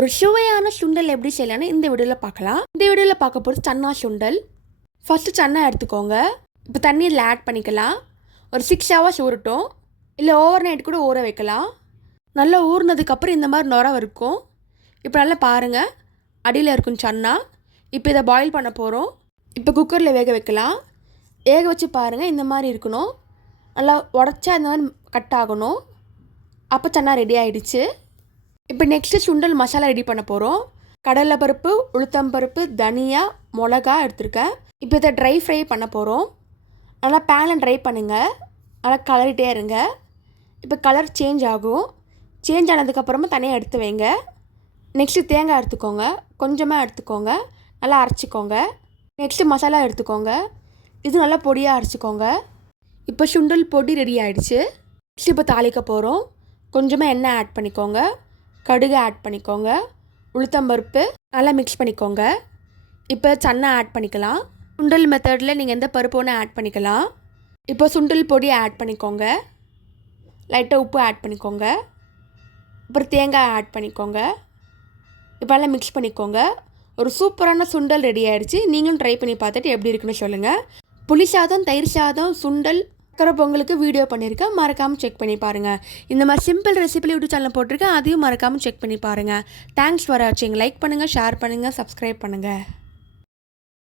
ஒரு சுவையான சுண்டல் எப்படி செய்யலான்னு இந்த வீடியோவில் பார்க்கலாம். இந்த வீடியோவில் பார்க்க போகிறது சன்னா சுண்டல். ஃபஸ்ட்டு சன்னா எடுத்துக்கோங்க. இப்போ தண்ணி இதில் ஆட் பண்ணிக்கலாம். ஒரு 6 hours ஊறட்டும், இல்லை ஓவர் நைட் கூட ஊற வைக்கலாம். நல்லா ஊறினதுக்கப்புறம் இந்த மாதிரி நுரம் இருக்கும். இப்போ நல்லா பாருங்கள், அடியில் இருக்கும் சன்னா. இப்போ இதை பாயில் பண்ண போகிறோம். இப்போ குக்கரில் வேக வைக்கலாம். வேக வச்சு பாருங்கள், இந்த மாதிரி இருக்கணும். நல்லா உடச்சா இந்த மாதிரி கட் ஆகணும். அப்போ சன்னா ரெடி ஆகிடுச்சு. இப்போ நெக்ஸ்ட்டு சுண்டல் மசாலா ரெடி பண்ண போகிறோம். கடலை பருப்பு, உளுத்தம் பருப்பு, தனியா, மிளகா எடுத்துருக்கேன். இப்போ இதை ட்ரை ஃப்ரை பண்ண போகிறோம். நல்லா பேனில் ட்ரை பண்ணுங்கள். நல்லா கலரிட்டே இருங்க. இப்போ கலர் சேஞ்ச் ஆகும். சேஞ்ச் ஆனதுக்கப்புறமா தனியாக எடுத்து வைங்க. நெக்ஸ்ட்டு தேங்காய் எடுத்துக்கோங்க, கொஞ்சமாக எடுத்துக்கோங்க, நல்லா அரைச்சிக்கோங்க. நெக்ஸ்ட்டு மசாலா எடுத்துக்கோங்க, இது நல்லா பொடியாக அரைச்சிக்கோங்க. இப்போ சுண்டல் பொடி ரெடி ஆகிடுச்சு. நெக்ஸ்ட் இப்போ தாளிக்க போகிறோம். கொஞ்சமாக எண்ணெய் ஆட் பண்ணிக்கோங்க, கடுகு ஆட் பண்ணிக்கோங்க, உளுத்தம்பருப்பு நல்லா மிக்ஸ் பண்ணிக்கோங்க. இப்போ சன்னா ஆட் பண்ணிக்கலாம். சுண்டல் மெத்தடில் நீங்கள் எந்த பருப்பு ஒன்று ஆட் பண்ணிக்கலாம். இப்போ சுண்டல் பொடி ஆட் பண்ணிக்கோங்க, லைட்டாக உப்பு ஆட் பண்ணிக்கோங்க, அப்புறம் தேங்காய் ஆட் பண்ணிக்கோங்க. இப்போ நல்லா மிக்ஸ் பண்ணிக்கோங்க. ஒரு சூப்பரான சுண்டல் ரெடி ஆகிடுச்சு. நீங்களும் ட்ரை பண்ணி பார்த்துட்டு எப்படி இருக்குன்னு சொல்லுங்கள். புளி சாதம், தயிர் சாதம், சுண்டல், சக்கரை பொங்கலுக்கு வீடியோ பண்ணியிருக்கேன், மறக்காமல் செக் பண்ணி பாருங்கள். இந்த மாதிரி சிம்பிள் ரெசிபி யூடியூப் சேனல் போட்டிருக்கேன், அதையும் மறக்காமல் செக் பண்ணி பாருங்கள். தேங்க்ஸ் ஃபார் வாட்சிங். லைக் பண்ணுங்கள், ஷேர் பண்ணுங்கள், சப்ஸ்கிரைப் பண்ணுங்கள்.